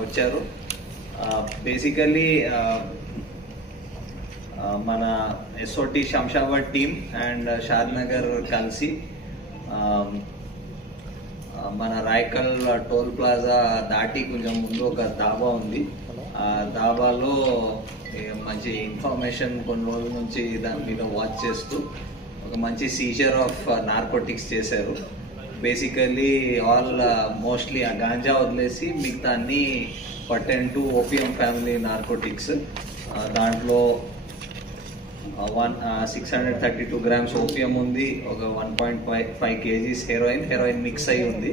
వచ్చారు. బేసికల్లీ మన SOT Shamshabad team and Shadnagar కలిసి మన రాయకల్ టోల్ ప్లాజా దాటి కొంచెం ముందు ఒక దాబా ఉంది. ఆ దాబాలో మంచి ఇన్ఫర్మేషన్ కొన్ని రోజుల నుంచి దాని మీద వాచ్ చేస్తూ ఒక మంచి సీజర్ ఆఫ్ నార్కోటిక్స్ చేశారు. బేసికల్లీ మోస్ట్లీ ఆ గాంజా వదిలేసి మిగతా అన్ని pertain to opium family narcotics. దాంట్లో 632 grams ఓపియం ఉంది, ఒక 1.5 kgs హెరోయిన్ మిక్స్ అయి ఉంది,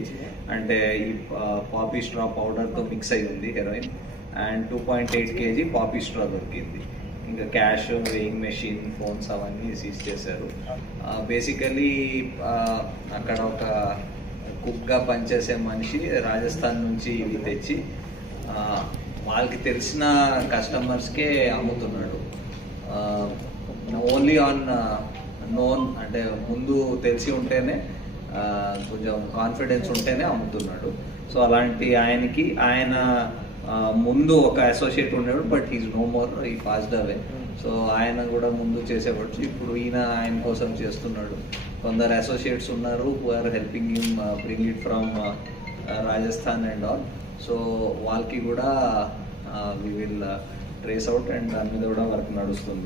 అంటే ఈ పాపీ స్ట్రా పౌడర్తో మిక్స్ అయి ఉంది heroine, and 2.8 kg poppy straw దొరికింది. ఇంకా క్యాష్, వెయింగ్ మెషిన్, ఫోన్స్ అవన్నీ సీజ్ చేశారు. బేసికలీ అక్కడ ఒక కుక్గా పనిచేసే మనిషి రాజస్థాన్ నుంచి ఇవి తెచ్చి వాళ్ళకి తెలిసిన కస్టమర్స్కే అమ్ముతున్నాడు. ఓన్లీ ఆన్ నోన్, అంటే ముందు తెలిసి ఉంటేనే కొంచెం కాన్ఫిడెన్స్ ఉంటేనే అమ్ముతున్నాడు. సో అలాంటి ఆయన ముందు ఒక అసోసియేట్ ఉండేవాడు, బట్ హీస్ నో మోర్, ఈ పాస్డ్ అవే. సో ఆయన కూడా ముందు చేసేవాడు, ఇప్పుడు ఆయన కోసం చేస్తున్నాడు. కొందరు అసోసియేట్స్ ఉన్నారు who are helping him bring it from Rajasthan and all. So వాళ్ళకి కూడా we will trace out and దాని మీద కూడా వర్క్ నడుస్తుంది.